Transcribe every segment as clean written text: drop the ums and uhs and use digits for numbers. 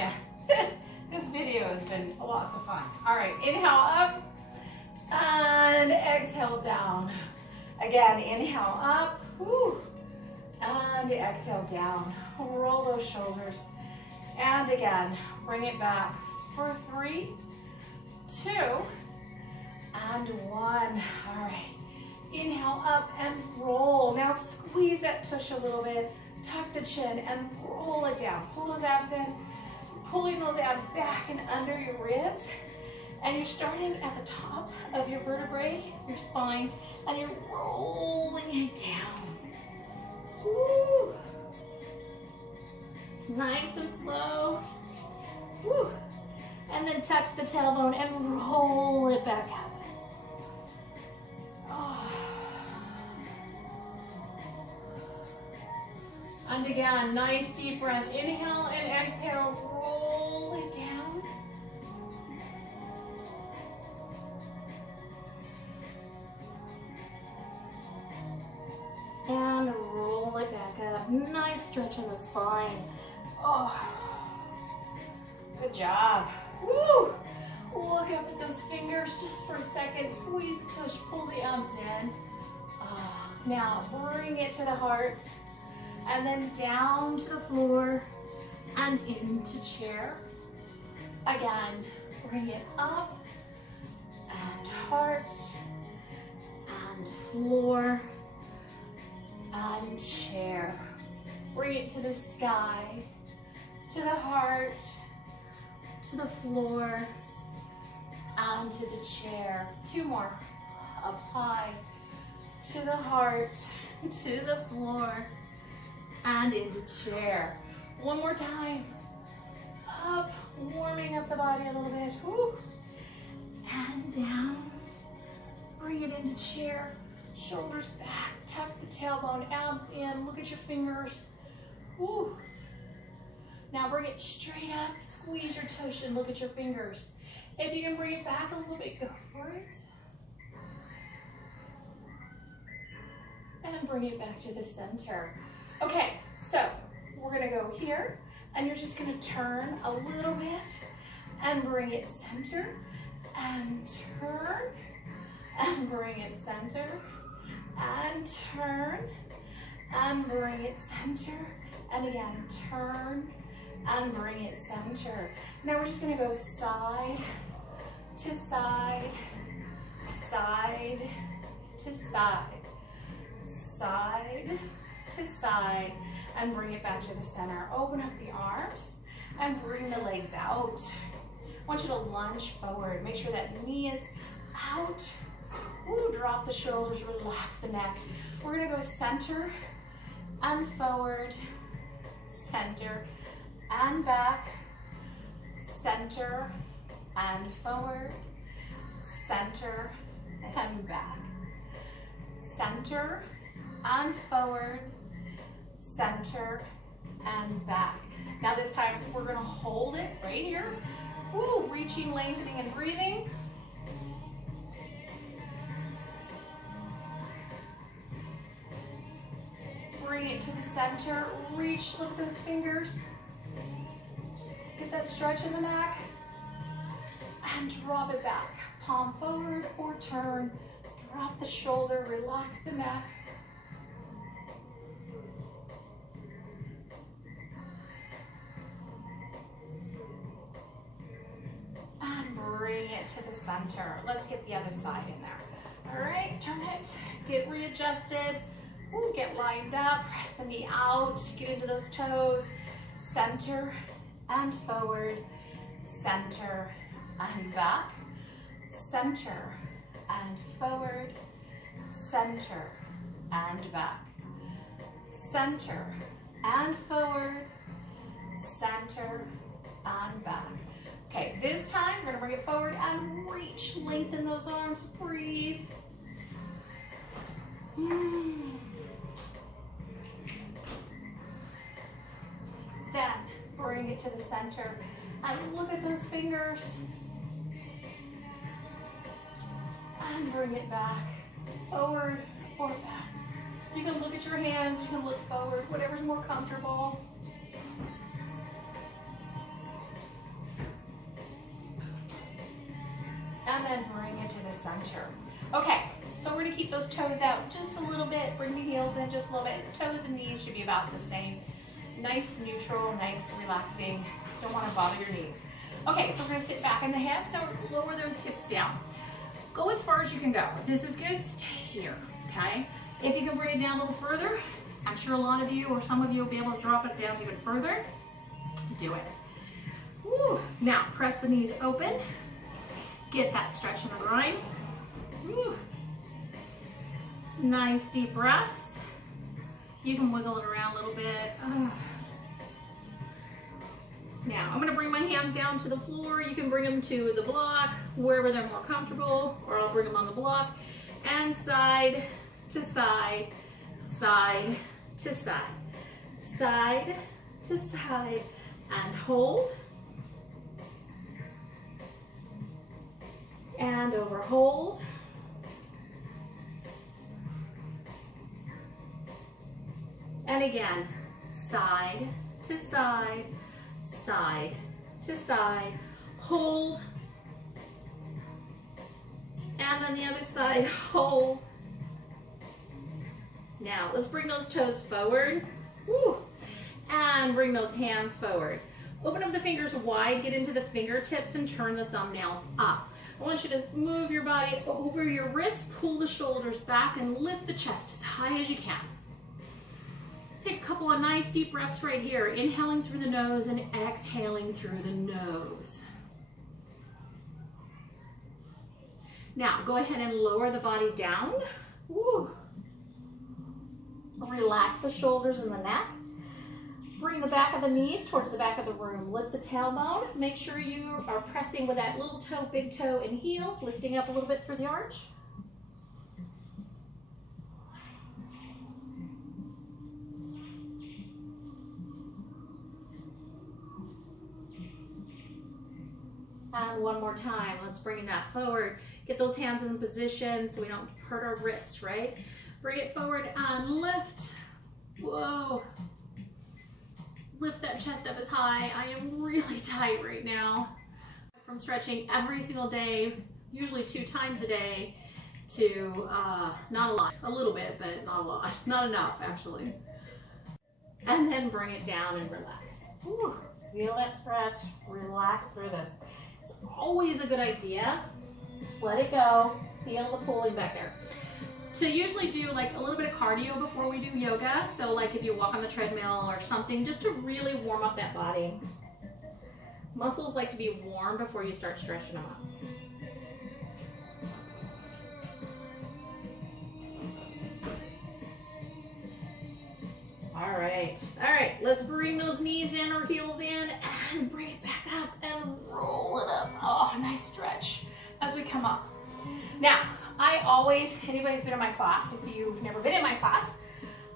you. This video has been lots of fun. All right, inhale up and exhale down. Again, inhale up, woo, and exhale down. Roll those shoulders. And again, bring it back for 3, 2, and 1. All right, inhale up and roll. Now squeeze that tush a little bit, tuck the chin and roll it down. Pull those abs in, pulling those abs back and under your ribs. And you're starting at the top of your vertebrae, your spine, and you're rolling it down. Woo. Nice and slow. Woo. And then tuck the tailbone and roll it back up. Oh. And again, nice deep breath. Inhale and exhale, roll it down. And roll it back up. Nice stretch in the spine. Oh, good job. Woo! Look up at those fingers just for a second. Squeeze the tush, pull the abs in. Now bring it to the heart and then down to the floor and into chair. Again, bring it up and heart and floor and chair. Bring it to the sky, to the heart, to the floor, and to the chair. 2 more. Up high, to the heart, to the floor, and into chair. 1 more time. Up, warming up the body a little bit. Woo. And down. Bring it into chair. Shoulders back, tuck the tailbone, abs in, look at your fingers. Woo. Now bring it straight up, squeeze your tush and look at your fingers. If you can bring it back a little bit, go for it. And bring it back to the center. Okay, so we're gonna go here and you're just gonna turn a little bit and bring it center and turn and bring it center and turn and bring it center and again turn and bring it center. Now we're just going to go side to side, side to side, side to side, and bring it back to the center. Open up the arms and bring the legs out. I want you to lunge forward. Make sure that knee is out. Ooh, drop the shoulders, relax the neck. We're gonna go center and forward, center and back, center and forward, center and back, center and forward, center and back. Now this time we're gonna hold it right here. Woo, reaching, lengthening and breathing. Bring it to the center, reach, look at those fingers. Get that stretch in the neck. And drop it back. Palm forward or turn. Drop the shoulder, relax the neck. And bring it to the center. Let's get the other side in there. All right, turn it, get readjusted. Ooh, get lined up, press the knee out, get into those toes, center and forward, center and back, center and forward, center and back, center and forward, center and back. Okay, this time we're gonna bring it forward and reach, lengthen those arms, breathe. Then bring it to the center and look at those fingers. And bring it back, forward or back. You can look at your hands, you can look forward, whatever's more comfortable. into the center. Okay, so we're gonna keep those toes out just a little bit. Bring the heels in just a little bit. Toes and knees should be about the same. Nice, neutral, nice, relaxing. Don't wanna bother your knees. Okay, so we're gonna sit back in the hips and lower those hips down. Go as far as you can go. If this is good, stay here, okay? If you can bring it down a little further, I'm sure a lot of you or some of you will be able to drop it down even further. Do it. Woo. Now, press the knees open. Get that stretch in the groin. Woo. Nice deep breaths. You can wiggle it around a little bit. Now, I'm gonna bring my hands down to the floor. You can bring them to the block, wherever they're more comfortable, or I'll bring them on the block. And side to side, side to side, side to side, and hold. And over, hold. And again, side to side, side to side, hold. And on the other side, hold. Now, let's bring those toes forward. Woo. And bring those hands forward. Open up the fingers wide, get into the fingertips and turn the thumbnails up. I want you to move your body over your wrists, pull the shoulders back and lift the chest as high as you can. Take a couple of nice deep breaths right here, inhaling through the nose and exhaling through the nose. Now, go ahead and lower the body down. Woo. Relax the shoulders and the neck. Bring the back of the knees towards the back of the room. Lift the tailbone. Make sure you are pressing with that little toe, big toe, and heel, lifting up a little bit through the arch. And one more time, let's bring that forward. Get those hands in position so we don't hurt our wrists, right? Bring it forward and lift. Whoa. Lift that chest up as high. I am really tight right now from stretching every single day, usually 2 times a day, to not a lot, a little bit, but not a lot, not enough actually. And then bring it down and relax. Whew. Feel that stretch, relax through this. It's always a good idea, just let it go, feel the pulling back there. So usually do like a little bit of cardio before we do yoga. So like if you walk on the treadmill or something, just to really warm up that body. Muscles like to be warm before you start stretching them up. All right, let's bring those knees in or heels in and bring it back up and roll it up. Oh, nice stretch as we come up. Now, I always, anybody's been in my class, if you've never been in my class,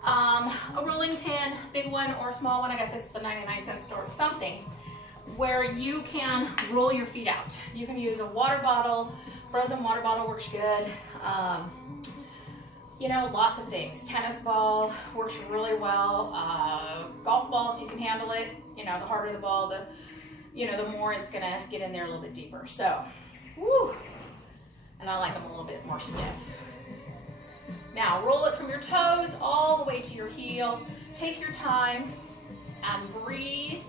a rolling pin, big one or a small one, I got this at the 99-cent store, something where you can roll your feet out. You can use a water bottle, frozen water bottle works good. You know, lots of things. Tennis ball works really well. Golf ball, if you can handle it. You know, the harder the ball, the more it's gonna get in there a little bit deeper. So, woo. And I like them a little bit more stiff. Now, roll it from your toes all the way to your heel. Take your time and breathe.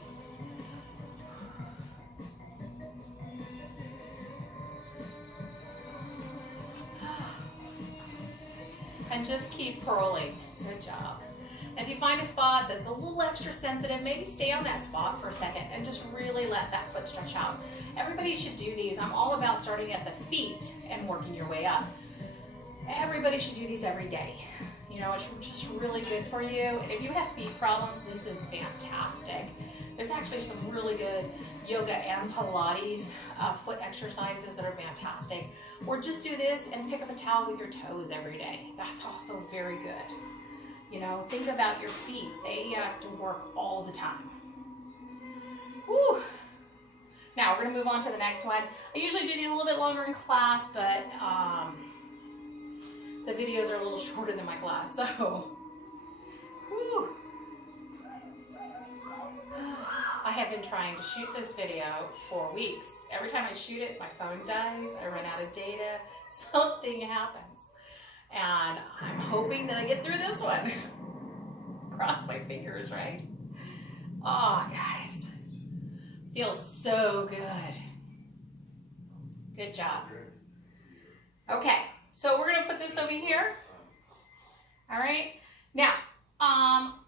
And just keep curling. Good job. And if you find a spot that's a little extra sensitive, maybe stay on that spot for a second and just really let that foot stretch out. Everybody should do these. I'm all about starting at the feet and working your way up. Everybody should do these every day. You know, it's just really good for you. And if you have feet problems, this is fantastic. There's actually some really good yoga and Pilates foot exercises that are fantastic. Or just do this and pick up a towel with your toes every day. That's also very good. You know, think about your feet. They have to work all the time. Woo. Now we're gonna move on to the next one. I usually do these a little bit longer in class, but the videos are a little shorter than my class, so. Woo. I have been trying to shoot this video for weeks. Every time I shoot it, my phone dies, I run out of data, something happens. And I'm hoping that I get through this one. Cross my fingers, right? Oh, guys. Feels so good. Good job. Okay, so we're gonna put this over here. All right, now,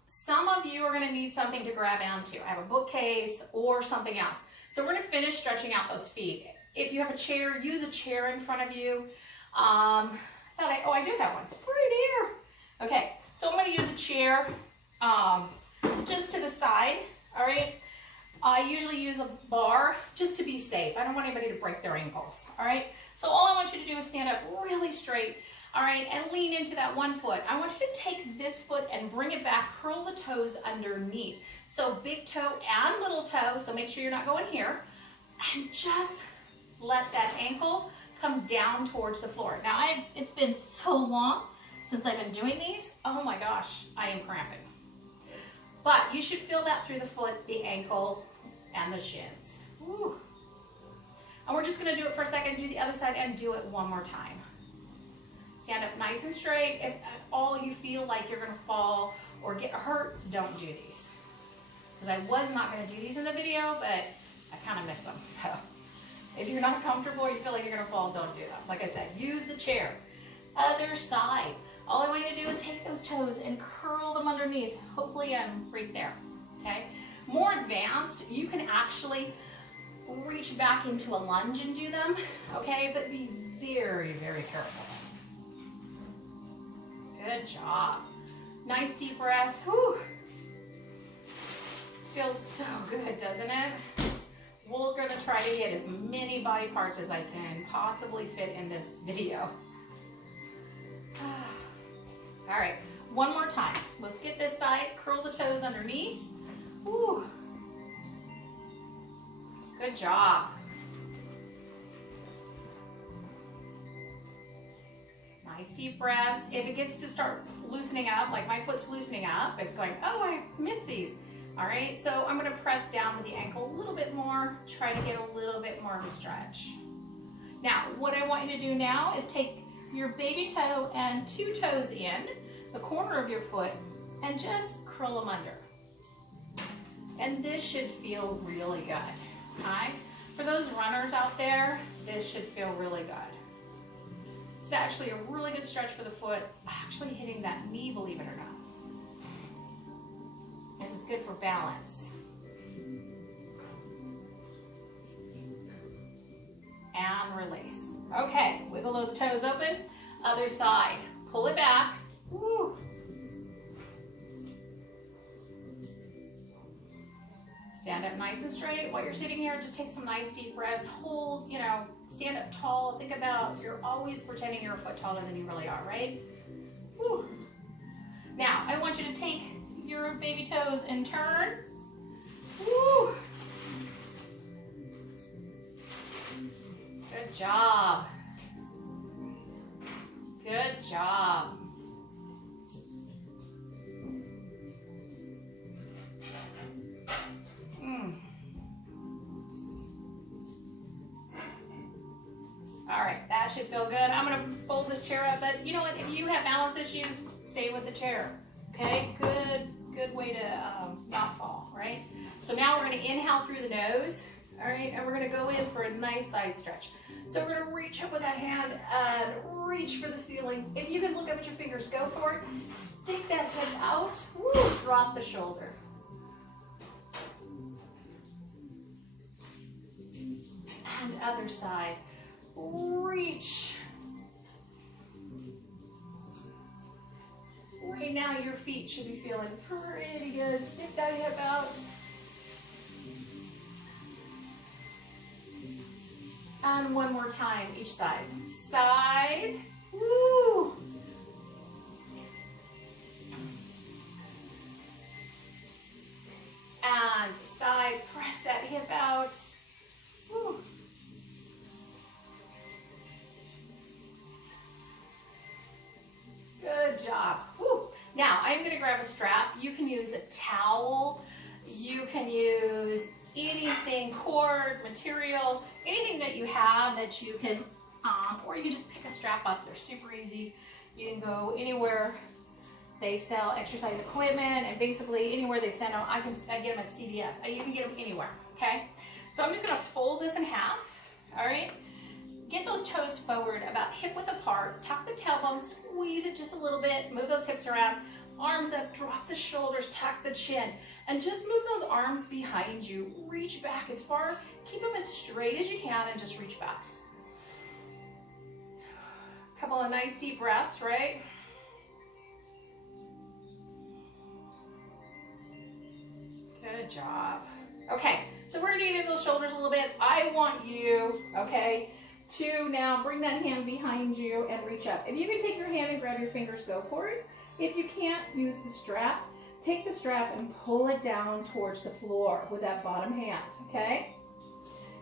some of you are gonna need something to grab onto. I have a bookcase or something else. So we're gonna finish stretching out those feet. If you have a chair, use a chair in front of you. I do have one right here. Okay, so I'm gonna use a chair just to the side, all right? I usually use a bar just to be safe. I don't want anybody to break their ankles, all right? So all I want you to do is stand up really straight, all right, and lean into that one foot. I want you to take this foot and bring it back, curl the toes underneath. So big toe and little toe, so make sure you're not going here, and just let that ankle come down towards the floor. Now, it's been so long since I've been doing these. Oh my gosh, I am cramping. But you should feel that through the foot, the ankle, and the shins. Woo. And we're just gonna do it for a second, do the other side, and do it one more time. Stand up nice and straight. If at all you feel like you're gonna fall or get hurt, don't do these. Because I was not gonna do these in the video, but I kind of miss them. So if you're not comfortable or you feel like you're gonna fall, don't do them. Like I said, use the chair. Other side. All I want you to do is take those toes and curl them underneath. Hopefully I'm right there, okay? More advanced, you can actually reach back into a lunge and do them, okay? But be very, very careful. Good job. Nice deep breaths. Whew. Feels so good, doesn't it? We're gonna try to hit as many body parts as I can possibly fit in this video. All right, one more time. Let's get this side, curl the toes underneath. Whew. Good job. Nice deep breaths. If it gets to start loosening up, like my foot's loosening up, it's going, oh, I missed these. All right, so I'm gonna press down with the ankle a little bit more, try to get a little bit more of a stretch. Now, what I want you to do now is take your baby toe and two toes in the corner of your foot and just curl them under. And this should feel really good, okay? For those runners out there, this should feel really good. It's actually a really good stretch for the foot, actually hitting that knee, believe it or not. This is good for balance. And release. Okay, wiggle those toes open. Other side. Pull it back. Woo. Stand up nice and straight. While you're sitting here, just take some nice deep breaths. Hold, stand up tall. Think about you're always pretending you're a foot taller than you really are, right? Woo. Now, I want you to take your baby toes and turn. Woo. Good job. Good job. All right, that should feel good. I'm gonna fold this chair up, but you know what? If you have balance issues, stay with the chair. Okay, good way to not fall, right? So now we're gonna inhale through the nose, all right, and we're gonna go in for a nice side stretch. So we're gonna reach up with that hand and reach for the ceiling. If you can look up at your fingers, go for it. Stick that hip out, woo, drop the shoulder. And other side, reach. Right now your feet should be feeling pretty good. Stick that hip out. And one more time, each side. Side, woo. And side, press that hip out. Woo. Good job. Woo. Now, I'm gonna grab a strap. You can use a towel. You can use anything, cord, material, anything that you have that you can, or you can just pick a strap up. They're super easy. You can go anywhere they sell exercise equipment, and basically anywhere they send them, I get them at CDF. You can get them anywhere, okay? So I'm just gonna fold this in half, all right? Get those toes forward, about hip width apart, tuck the tailbone, squeeze it just a little bit, move those hips around, arms up, drop the shoulders, tuck the chin, and just move those arms behind you. Reach back as far, keep them as straight as you can, and just reach back. A couple of nice deep breaths, right? Good job. Okay, so we're kneading those shoulders a little bit. I want you, okay, to now bring that hand behind you and reach up. If you can take your hand and grab your fingers, go for it. If you can't, use the strap. Take the strap and pull it down towards the floor with that bottom hand, okay?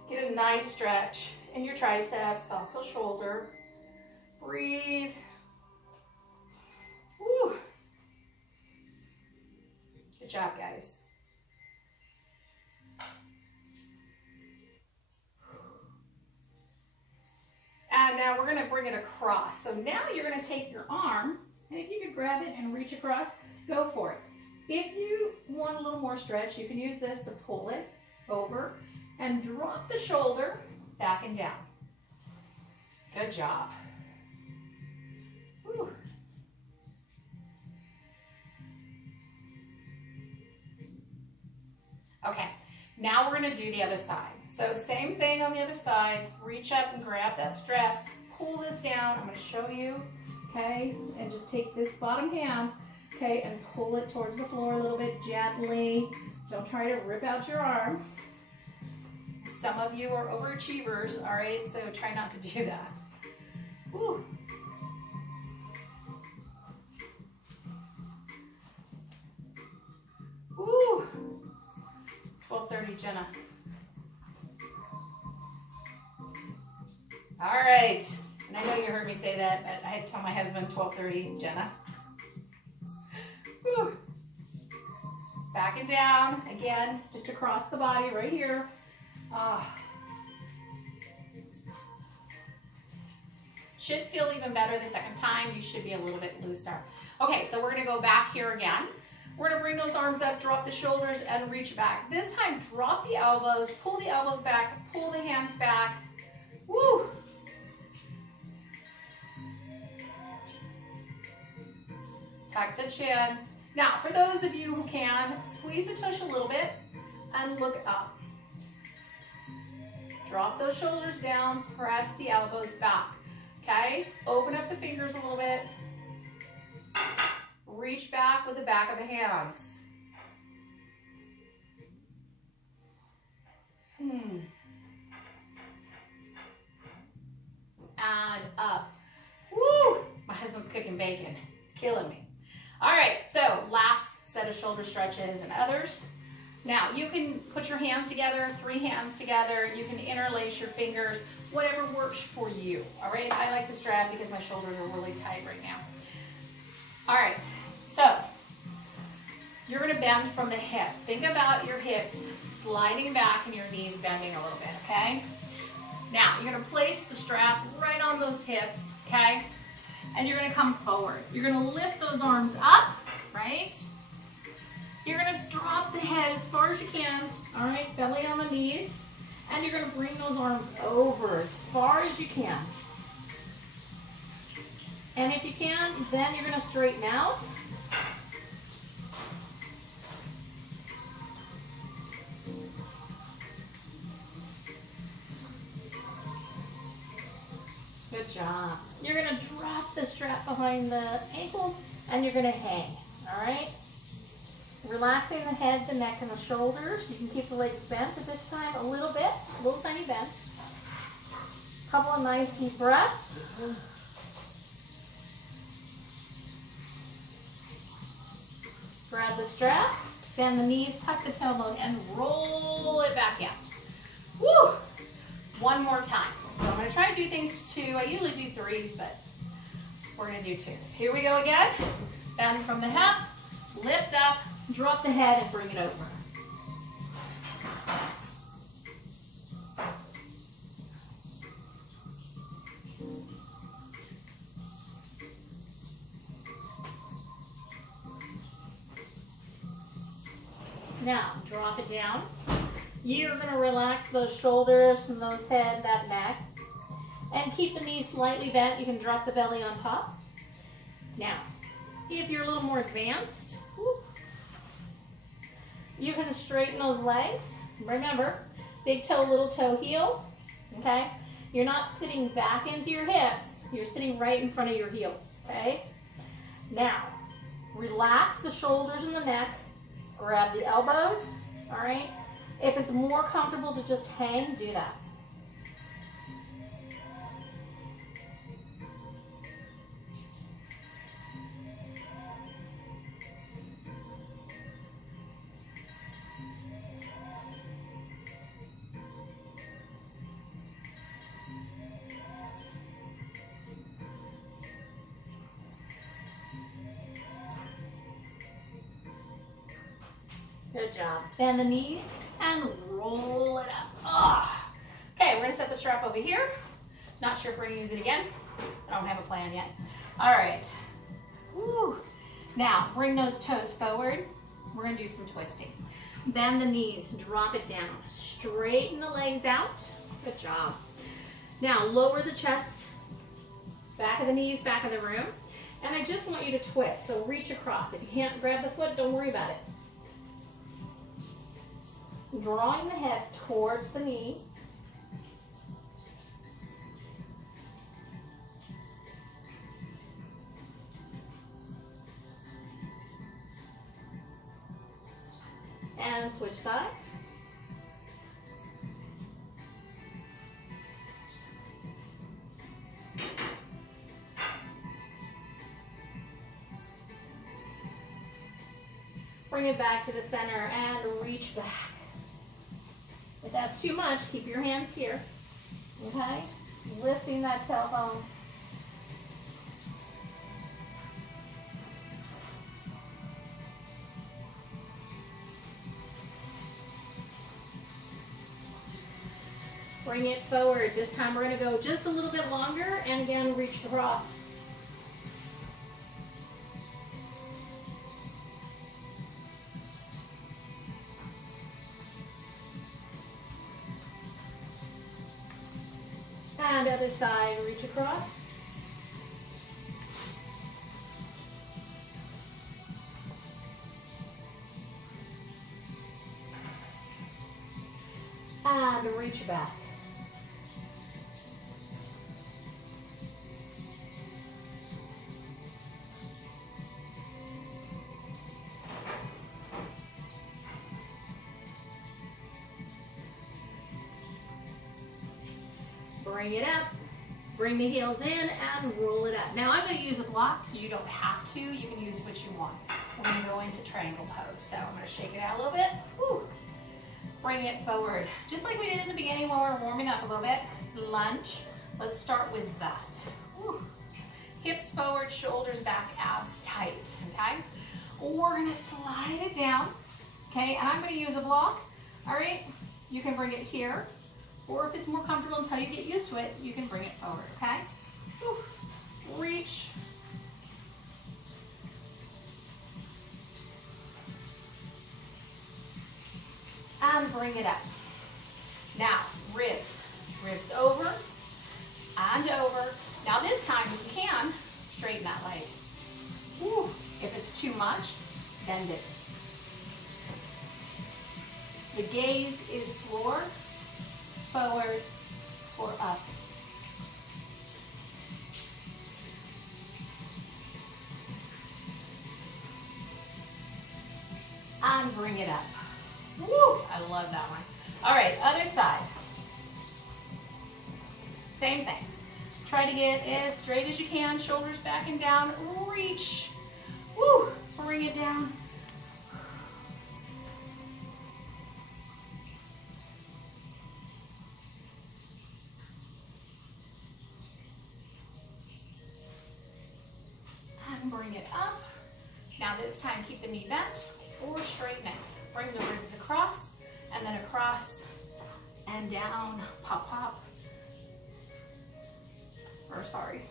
Get a nice stretch in your triceps, also shoulder. Breathe. Woo. Good job, guys. And now we're going to bring it across. So now you're going to take your arm, and if you could grab it and reach across, go for it. If you want a little more stretch, you can use this to pull it over and drop the shoulder back and down. Good job. Whew. Okay, now we're going to do the other side. So same thing on the other side. Reach up and grab that strap. Pull this down. I'm going to show you, okay? And just take this bottom hand, okay, and pull it towards the floor a little bit gently. Don't try to rip out your arm. Some of you are overachievers, all right? So try not to do that. Woo. Woo. 12:30, Jenna. All right, and I know you heard me say that, but I had to tell my husband 12:30, Jenna. Whew. Back and down, again, just across the body right here. Should feel even better the second time. You should be a little bit looser. Okay, so we're gonna go back here again. We're gonna bring those arms up, drop the shoulders, and reach back. This time, drop the elbows, pull the elbows back, pull the hands back. Woo! Tuck the chin. Now, for those of you who can, squeeze the tush a little bit and look up. Drop those shoulders down, press the elbows back. Okay? Open up the fingers a little bit. Reach back with the back of the hands. And up. Woo! My husband's cooking bacon. It's killing me. All right, so last set of shoulder stretches and others. Now, you can put your hands together, 3 hands together. You can interlace your fingers, whatever works for you. All right, I like the strap because my shoulders are really tight right now. All right, so you're gonna bend from the hip. Think about your hips sliding back and your knees bending a little bit, okay? Now, you're gonna place the strap right on those hips, okay? And you're gonna come forward. You're gonna lift those arms up, right? You're gonna drop the head as far as you can, all right? Belly on the knees. And you're gonna bring those arms over as far as you can. And if you can, then you're gonna straighten out. Good job. You're gonna drop the strap behind the ankles and you're gonna hang, all right? Relaxing the head, the neck, and the shoulders. You can keep the legs bent at this time a little bit, a little tiny bend. Couple of nice deep breaths. Grab the strap, bend the knees, tuck the tailbone, and roll it back in. Woo! One more time. So I'm going to try to do things 2. I usually do 3s, but we're going to do 2s. Here we go again. Bend from the hip, lift up, drop the head, and bring it over. Now, drop it down. You're going to relax those shoulders and those head, that neck. And keep the knees slightly bent. You can drop the belly on top. Now, if you're a little more advanced, you can straighten those legs. Remember, big toe, little toe, heel. Okay? You're not sitting back into your hips. You're sitting right in front of your heels. Okay? Now, relax the shoulders and the neck. Grab the elbows. All right? If it's more comfortable to just hang, do that. Good job. Bend the knees and roll it up. Oh. Okay, we're gonna set the strap over here. Not sure if we're gonna use it again. I don't have a plan yet. All right. Woo. Now, bring those toes forward. We're gonna do some twisting. Bend the knees, drop it down. Straighten the legs out. Good job. Now, lower the chest, back of the knees, back of the room. And I just want you to twist, so reach across. If you can't grab the foot, don't worry about it. Drawing the head towards the knee. And switch sides. Bring it back to the center and reach back. If that's too much, keep your hands here, okay? Lifting that tailbone. Bring it forward. This time we're gonna go just a little bit longer, and again, reach across. And other side, reach across. And reach back. Bring it up, bring the heels in, and roll it up. Now I'm going to use a block. You don't have to. You can use what you want. We're going to go into triangle pose. So I'm going to shake it out a little bit. Whew. Bring it forward. Just like we did in the beginning when we were warming up a little bit. Lunge. Let's start with that. Whew. Hips forward, shoulders back, abs tight. Okay? We're going to slide it down. Okay? And I'm going to use a block. All right? You can bring it here. Or if it's more comfortable until you get used to it, you can bring it forward, okay? Whew. Reach. And bring it up. Now, ribs. Ribs over and over. Now this time, if you can, straighten that leg. Whew. If it's too much, bend it. The gaze is floor, forward, or up. And bring it up. Woo! I love that one. All right, other side. Same thing. Try to get as straight as you can, shoulders back and down. Reach. Woo! Bring it down. Bring it up. Now this time keep the knee bent or straighten it. Bring the ribs across and then across and down. Pop, pop. Or sorry.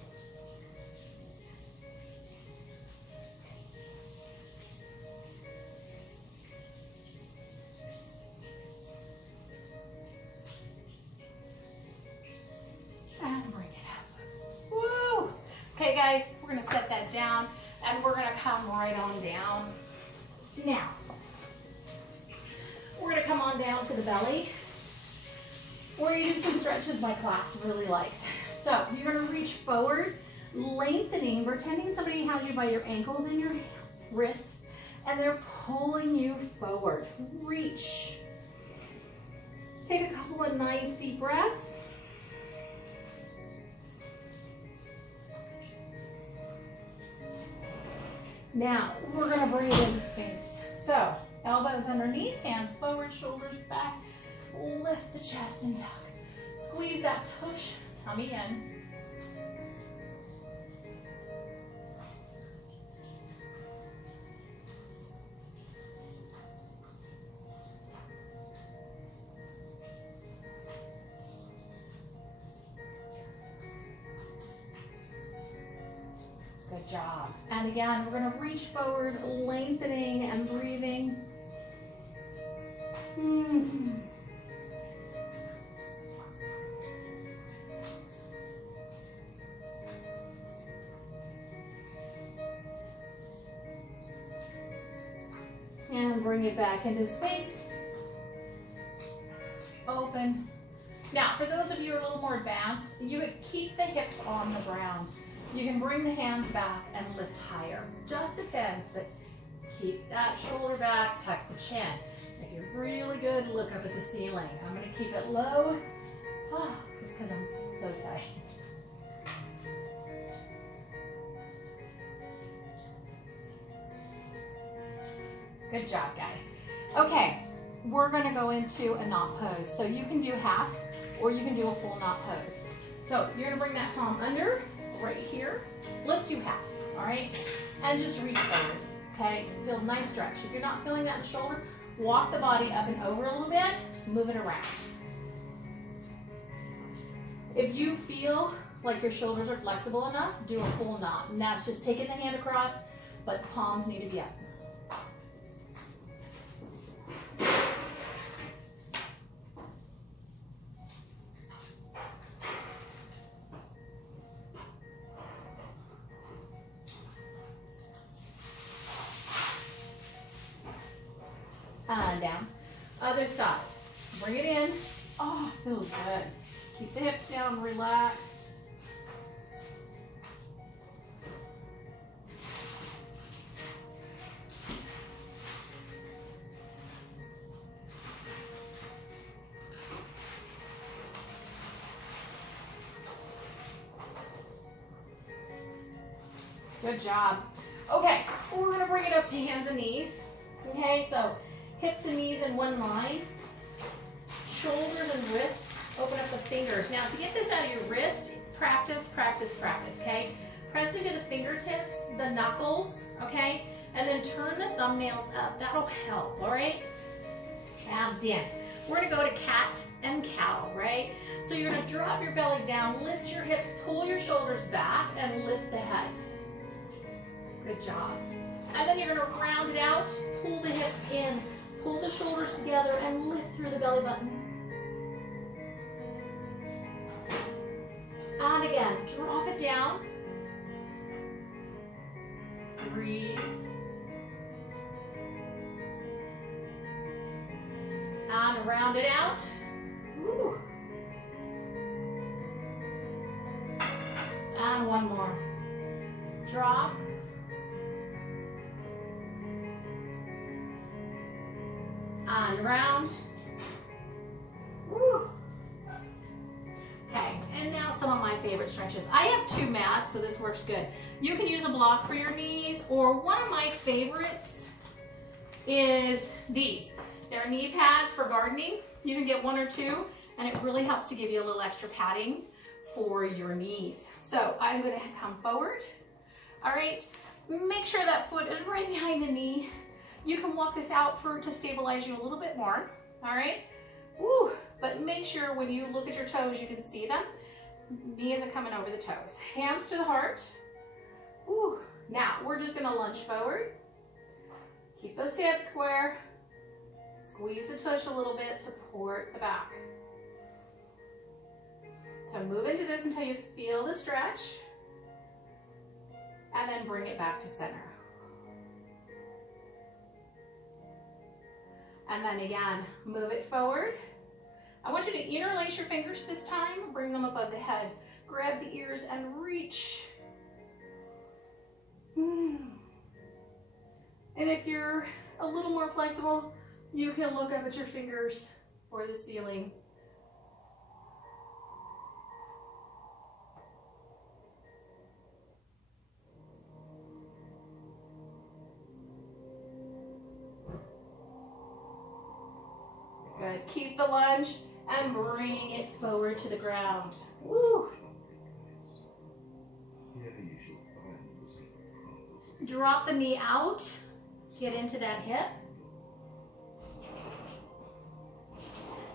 set that down, and we're gonna come right on down. Now, we're gonna come on down to the belly. We're gonna do some stretches my class really likes. So you're gonna reach forward, lengthening, pretending somebody has you by your ankles and your wrists, and they're pulling you forward. Reach. Take a couple of nice deep breaths. Now, we're gonna bring it into Sphinx. So, elbows underneath, hands forward, shoulders back. Lift the chest and tuck. Squeeze that tush, tummy in. Good job. And again, we're going to reach forward, lengthening and breathing. And bring it back into Sphinx. Open. Now, for those of you who are a little more advanced, you would keep the hips on the ground. You can bring the hands back and lift higher. Just depends, but keep that shoulder back, tuck the chin. If you're really good, look up at the ceiling. I'm gonna keep it low, just because I'm so tight. Good job, guys. Okay, we're gonna go into a knot pose. So you can do half, or you can do a full knot pose. So you're gonna bring that palm under, right here. Let's do half, all right? And just reach forward, okay? Feel a nice stretch. If you're not feeling that in the shoulder, walk the body up and over a little bit, move it around. If you feel like your shoulders are flexible enough, do a full knot. And that's just taking the hand across, but the palms need to be up. And down. Other side. Bring it in. Oh, feels good. Keep the hips down, relaxed. Good job. Okay, we're gonna bring it up to hands and knees. Okay, so hips and knees in one line. Shoulders and wrists. Open up the fingers. Now, to get this out of your wrist, practice, practice, practice, okay? Press into the fingertips, the knuckles, okay? And then turn the thumbnails up. That'll help, all right? Calves in. We're gonna go to cat and cow, right? So you're gonna drop your belly down, lift your hips, pull your shoulders back, and lift the head. Good job. And then you're gonna round it out, pull the hips in, pull the shoulders together, and lift through the belly button. And again, drop it down. Breathe. And round it out. Woo. And one more. Drop. And round. Woo. Okay, and now some of my favorite stretches. I have 2 mats, so this works good. You can use a block for your knees, or one of my favorites is these. They're knee pads for gardening. You can get 1 or 2, and it really helps to give you a little extra padding for your knees. So I'm gonna come forward. All right, make sure that foot is right behind the knee. You can walk this out to stabilize you a little bit more, all right? Woo. But make sure when you look at your toes, you can see them. Knees are coming over the toes. Hands to the heart. Woo. Now, we're just gonna lunge forward. Keep those hips square. Squeeze the tush a little bit, support the back. So move into this until you feel the stretch. and then bring it back to center. And then again, move it forward. I want you to interlace your fingers this time, bring them above the head, grab the ears and reach. And if you're a little more flexible, you can look up at your fingers or the ceiling. Good. Keep the lunge and bring it forward to the ground. Woo. Drop the knee out. Get into that hip.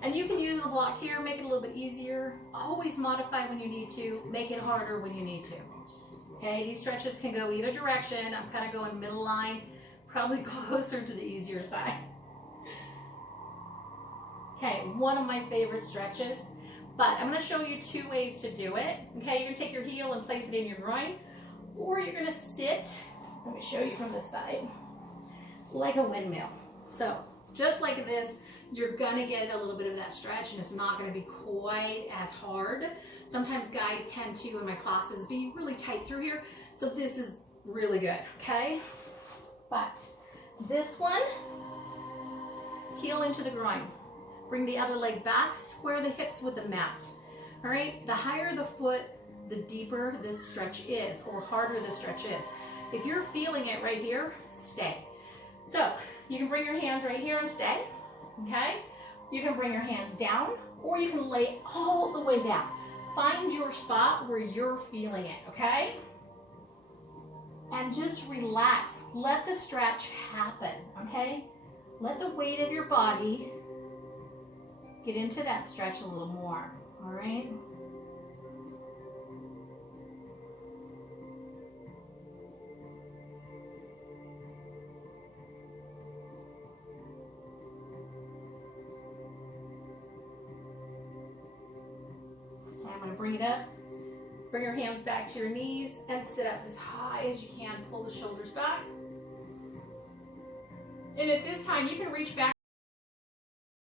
And you can use the block here, make it a little bit easier. Always modify when you need to, make it harder when you need to. Okay, these stretches can go either direction. I'm kind of going middle line, probably closer to the easier side. Okay, one of my favorite stretches, but I'm gonna show you two ways to do it. Okay, you're gonna take your heel and place it in your groin, or you're gonna sit, let me show you from this side, like a windmill. So, just like this, you're gonna get a little bit of that stretch and it's not gonna be quite as hard. Sometimes guys tend to, in my classes, be really tight through here. So this is really good, okay? But this one, heel into the groin. Bring the other leg back, square the hips with the mat. All right, the higher the foot, the deeper this stretch is, or harder this stretch is. If you're feeling it right here, stay. So you can bring your hands right here and stay, okay? You can bring your hands down, or you can lay all the way down. Find your spot where you're feeling it, okay? And just relax. Let the stretch happen, okay? Let the weight of your body get into that stretch a little more, all right? Okay, I'm gonna bring it up. Bring your hands back to your knees and sit up as high as you can. Pull the shoulders back. And at this time, you can reach back